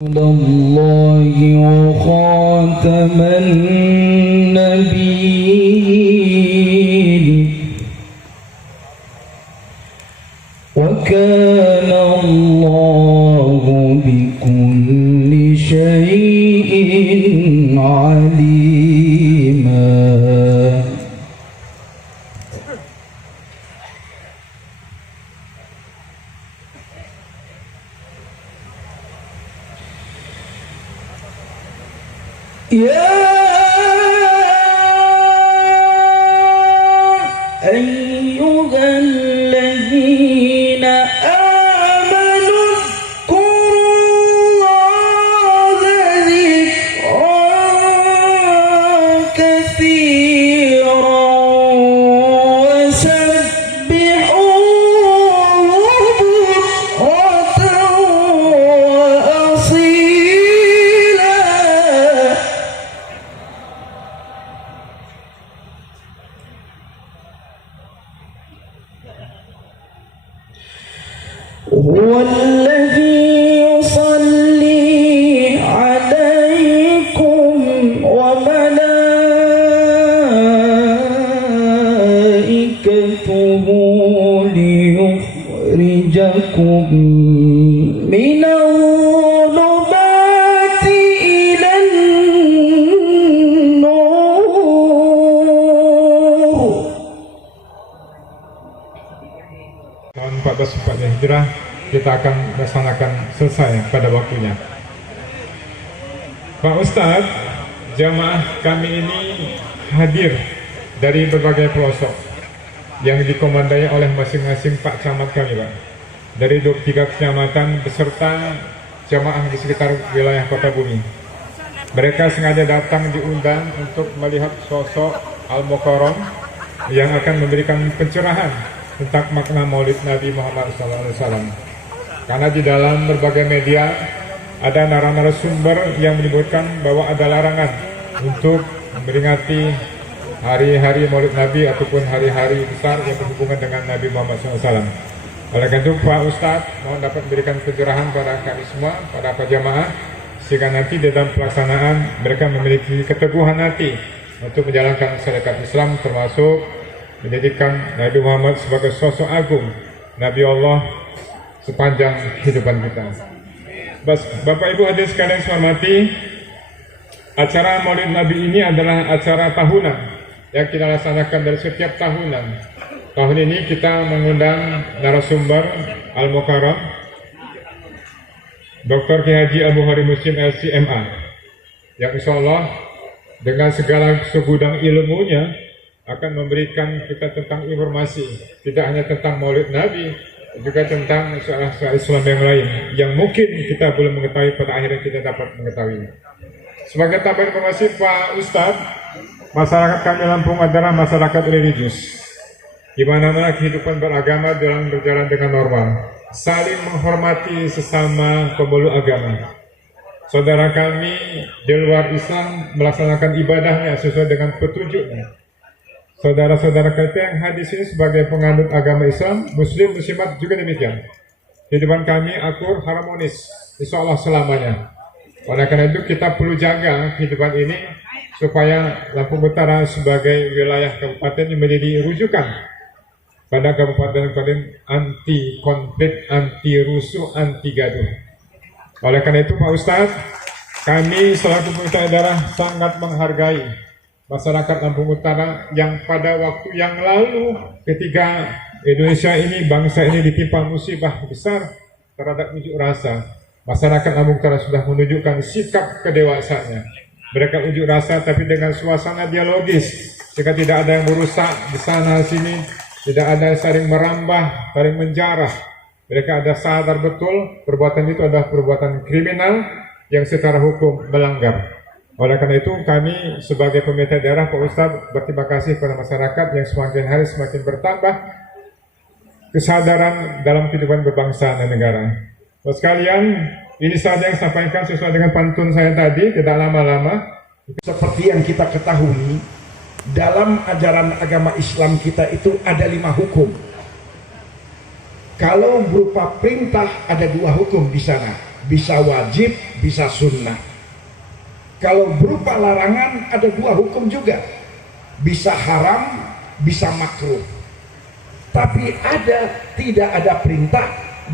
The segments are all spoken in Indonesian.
الله وخاتم النبيين وكان الله بكل شيء عليما. يا أيها الذين آمنوا اذكروا الله ذكرا كثيرا وسبحوه بكرة وأصيلا. هو الذي يصلي عليكم وملائكته ليخرجكم من الظلمات إلى النور. Tahun 1444 Hijrah kita akan melaksanakan selesai pada waktunya. Pak Ustadz, jamaah kami ini hadir dari berbagai pelosok yang dikomandai oleh masing-masing Pak Camat kami, Pak. Dari 23 kecamatan beserta jamaah di sekitar wilayah Kota Bumi. Mereka sengaja datang diundang untuk melihat sosok Al-Mukarram yang akan memberikan pencerahan tentang makna Maulid Nabi Muhammad SAW. Karena di dalam berbagai media ada narasumber yang menyebutkan bahwa ada larangan untuk memperingati hari-hari Maulid Nabi ataupun hari-hari besar yang berhubungan dengan Nabi Muhammad SAW. Oleh karena itu Pak Ustadz mohon dapat memberikan pencerahan pada kami semua, pada para jamaah, sehingga nanti dalam pelaksanaan mereka memiliki keteguhan hati untuk menjalankan syariat Islam, termasuk menjadikan Nabi Muhammad sebagai sosok agung, Nabi Allah sepanjang kehidupan kita. Bapak Ibu hadirin sekalian saya hormati, acara Maulid Nabi ini adalah acara tahunan yang kita laksanakan dari setiap tahunan. Tahun ini kita mengundang narasumber Al-Mukarram Dr. Kiai Haji Abu Hari Muslim LCMA yang insya Allah dengan segala segudang ilmunya akan memberikan kita tentang informasi, tidak hanya tentang Maulid Nabi, juga tentang soal Islam yang lain yang mungkin kita belum mengetahui, pada akhirnya kita dapat mengetahui. Sebagai tambahan informasi Pak Ustadz, masyarakat kami Lampung adalah masyarakat religius, di mana kehidupan beragama dalam berjalan dengan normal, saling menghormati sesama pemeluk agama. Saudara kami di luar Islam melaksanakan ibadahnya sesuai dengan petunjuknya. Saudara-saudara kita yang hadir sini sebagai penganut agama Islam, Muslim, Muslimat juga demikian. Kehidupan kami akur, harmonis, insya Allah selamanya. Oleh karena itu kita perlu jaga kehidupan ini supaya Lampung Utara sebagai wilayah kabupaten yang menjadi rujukan pada kabupaten anti konflik, anti rusuh, anti gaduh. Oleh karena itu Pak Ustadz, kami selaku pemerintah daerah sangat menghargai masyarakat Lampung Utara yang pada waktu yang lalu ketika Indonesia ini, bangsa ini ditimpa musibah besar terhadap unjuk rasa, masyarakat Lampung Utara sudah menunjukkan sikap kedewasaannya. Mereka unjuk rasa tapi dengan suasana dialogis, sehingga tidak ada yang merusak di sana sini, tidak ada saling merambah, saling menjarah. Mereka ada sadar betul perbuatan itu adalah perbuatan kriminal yang secara hukum melanggar. Oleh karena itu kami sebagai pemerintah daerah Pak Ustadz berterima kasih kepada masyarakat yang semakin hari semakin bertambah kesadaran dalam kehidupan berbangsa dan negara. Bapak sekalian, ini saja yang saya sampaikan sesuai dengan pantun saya tadi, tidak lama-lama. Seperti yang kita ketahui, dalam ajaran agama Islam kita itu ada 5 hukum. Kalau berupa perintah ada 2 hukum di sana. bisa wajib, bisa sunnah. Kalau berupa larangan ada dua hukum juga, bisa haram, bisa makruh. Tapi tidak ada perintah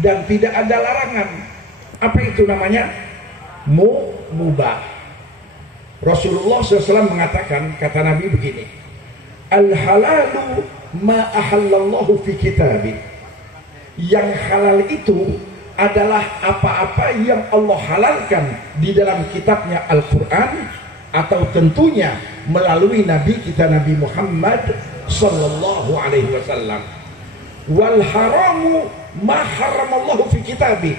dan tidak ada larangan. Apa itu namanya? Mubah. Rasulullah SAW mengatakan, kata Nabi begini, al-halalu ma ahallallahu fi kitabih. Yang halal itu adalah apa-apa yang Allah halalkan di dalam kitabnya Al-Quran, atau tentunya melalui Nabi kita Nabi Muhammad sallallahu alaihi wasallam. Wal haramu ma haramallahu fi kitabih.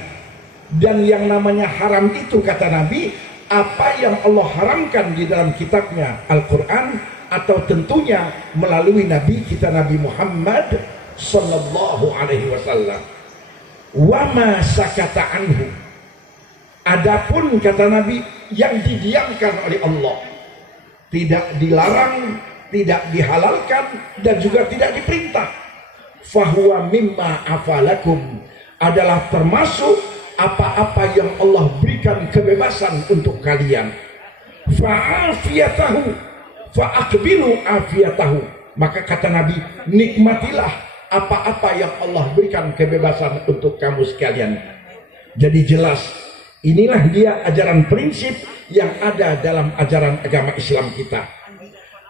Dan yang namanya haram itu, kata Nabi, apa yang Allah haramkan di dalam kitabnya Al-Quran, atau tentunya melalui Nabi kita Nabi Muhammad sallallahu alaihi wasallam. Wa ma sakata anhu. Adapun, kata Nabi, yang didiamkan oleh Allah, tidak dilarang, tidak dihalalkan, dan juga tidak diperintah, fahuwa mimma afalakum, adalah termasuk apa-apa yang Allah berikan kebebasan untuk kalian. Fa'afiyatahu fa'aqbilu afiyatahu. Maka kata Nabi, nikmatilah apa-apa yang Allah berikan kebebasan untuk kamu sekalian. Jadi jelas, inilah dia ajaran prinsip yang ada dalam ajaran agama Islam kita.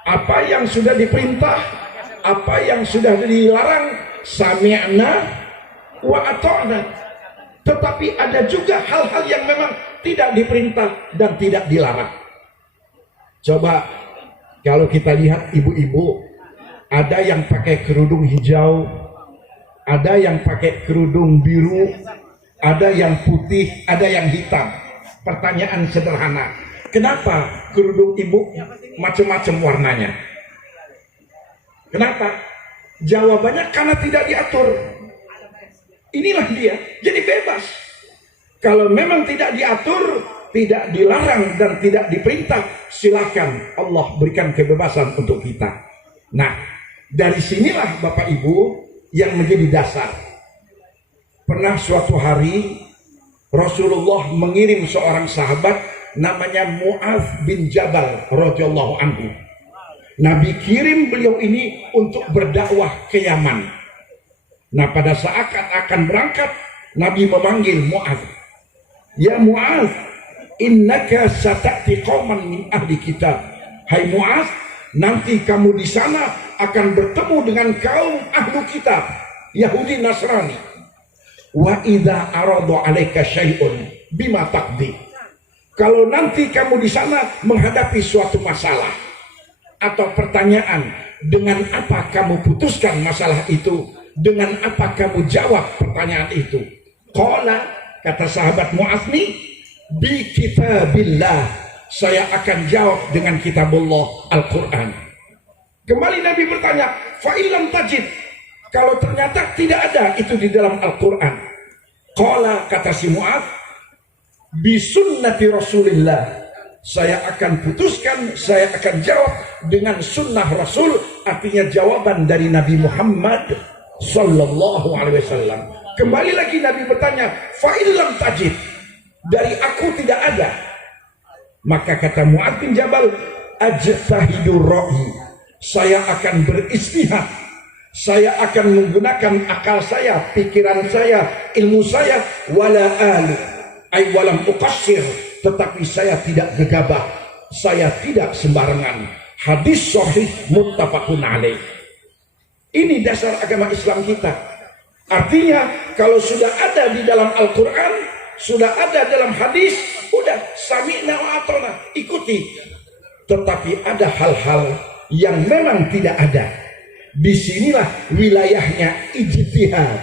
Apa yang sudah diperintah, apa yang sudah dilarang, sami'na wa ata'na. Tetapi ada juga hal-hal yang memang tidak diperintah dan tidak dilarang. Coba kalau kita lihat ibu-ibu, ada yang pakai kerudung hijau, ada yang pakai kerudung biru, ada yang putih, ada yang hitam. Pertanyaan sederhana, kenapa kerudung ibu macam-macam warnanya? Kenapa? Jawabannya karena tidak diatur. Inilah dia, jadi bebas. Kalau memang tidak diatur, tidak dilarang dan tidak diperintah, silakan, Allah berikan kebebasan untuk kita. Nah, dari sinilah Bapak Ibu yang menjadi dasar. Pernah suatu hari Rasulullah mengirim seorang sahabat namanya Mu'adz bin Jabal radhiyallahu anhu. Nabi kirim beliau ini untuk berdakwah ke Yaman. Nah, pada saat akan berangkat, Nabi memanggil Mu'adz. Ya Mu'adz, innaka sata'ti qauman min ahli kitab. Hai Mu'adz, nanti kamu di sana akan bertemu dengan kaum ahlu kitab, Yahudi Nasrani. Wa idza arada 'alaika syai'un bima taqdi. Kalau nanti kamu di sana menghadapi suatu masalah atau pertanyaan, dengan apa kamu putuskan masalah itu? Dengan apa kamu jawab pertanyaan itu? Qala, kata sahabat Mu'adz nih, bi kitabillah, saya akan jawab dengan kitabullah Al-Quran. Kembali Nabi bertanya, fa'ilam tajid, kalau ternyata tidak ada itu di dalam Al-Quran. Qala, kata si Mu'adz, bisunnati Rasulillah, saya akan putuskan, saya akan jawab dengan sunnah Rasul, artinya jawaban dari Nabi Muhammad sallallahu alaihi wasallam. Kembali lagi Nabi bertanya, fa'ilam tajid, dari aku tidak ada. Maka kata Mu'adz bin Jabal, ajtahidu ra'i, saya akan beristihad, saya akan menggunakan akal saya, pikiran saya, ilmu saya, wala alu ay walam uqassir, tetapi saya tidak gegabah, saya tidak sembarangan. Hadis sahih muttafaqun alaih. Ini dasar agama Islam kita. Artinya kalau sudah ada di dalam Al-Quran, sudah ada dalam hadis, udah sami'na wa ata'na, ikuti. Tetapi ada hal-hal yang memang tidak ada. Disinilah wilayahnya ijtihad.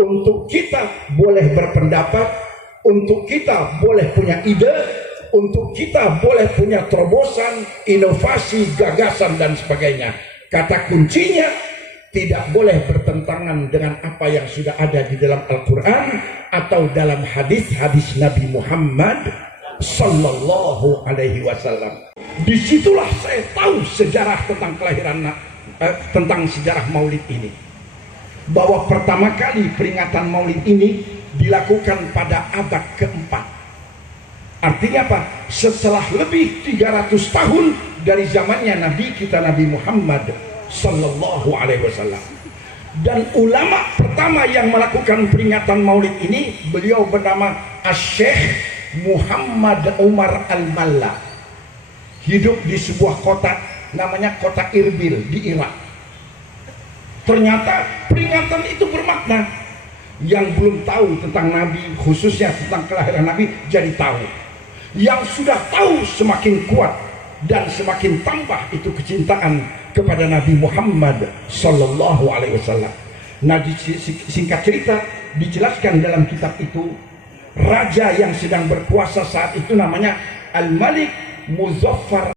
Untuk kita boleh berpendapat, untuk kita boleh punya ide, untuk kita boleh punya terobosan, inovasi, gagasan dan sebagainya. Kata kuncinya, tidak boleh bertentangan dengan apa yang sudah ada di dalam Al-Quran atau dalam hadis-hadis Nabi Muhammad sallallahu alaihi wasallam. Disitulah saya tahu sejarah tentang kelahiran, tentang sejarah Maulid ini. Bahwa pertama kali peringatan Maulid ini dilakukan pada abad keempat. Artinya apa? Setelah lebih 300 tahun dari zamannya Nabi kita Nabi Muhammad Sallallahu Alaihi Wasallam. Dan ulama pertama yang melakukan peringatan Maulid ini, beliau bernama Asy-Syaikh Muhammad Umar Al-Malla. Hidup di sebuah kota namanya kota Irbil di Irak. Ternyata peringatan itu bermakna. Yang belum tahu tentang Nabi, khususnya tentang kelahiran Nabi, jadi tahu. Yang sudah tahu semakin kuat dan semakin tambah itu kecintaan kepada Nabi Muhammad Sallallahu Alaihi Wasallam. Nah, singkat cerita dijelaskan dalam kitab itu, raja yang sedang berkuasa saat itu namanya Al-Malik Muzaffar